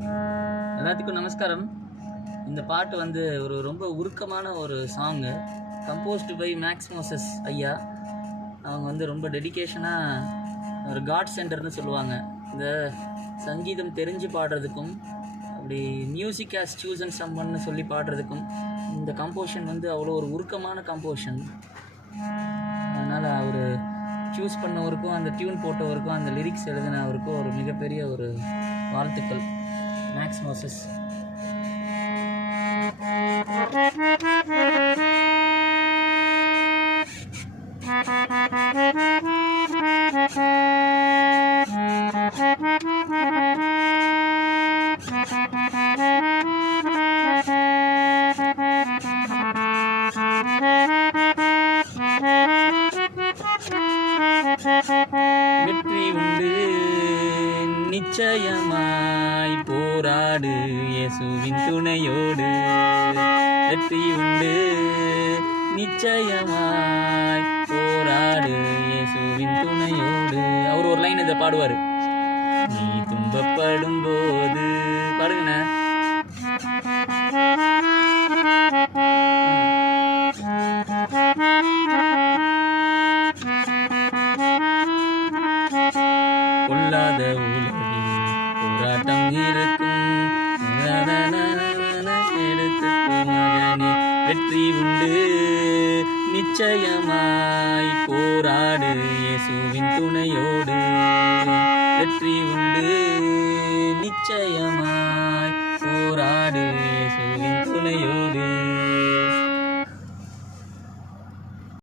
எல்லாத்துக்கும் நமஸ்காரம். இந்த பாட்டு வந்து ஒரு ரொம்ப உருக்கமான ஒரு song composed by Max Moses ஐயா. அவங்க வந்து ரொம்ப டெடிகேஷனாக ஒரு காட் சென்டர்னு சொல்லுவாங்க. இந்த சங்கீதம் தெரிஞ்சு பாடுறதுக்கும் அப்படி மியூசிக் ஆஸ் சூஸ் அண்ட் சம்மன்னு சொல்லி பாடுறதுக்கும் இந்த கம்போஷன் வந்து அவ்வளோ ஒரு உருக்கமான கம்போஷன் அதனால் அவர் சூஸ் பண்ணவருக்கும் அந்த டியூன் போட்டவருக்கும் அந்த லிரிக்ஸ் எழுதினவருக்கும் ஒரு மிகப்பெரிய ஒரு வாழ்த்துக்கள். மேக்ஸ் மோசஸ் வெற்றி உண்டு. நிச்சயமாய் போராடு இயேசுவின் துணையோடு. வெற்றி உண்டு. நிச்சயமாய் போராடு இயேசுவின் துணையோடு. அவர் ஒரு லைன் இதை பாடுவார். கொண்டாட்டம் இருக்கும் எடுத்துக்கோ மகனே வெற்றி உண்டு. நிச்சயமாய் போராடு இயேசுவின் துணையோடு. வெற்றி உண்டு.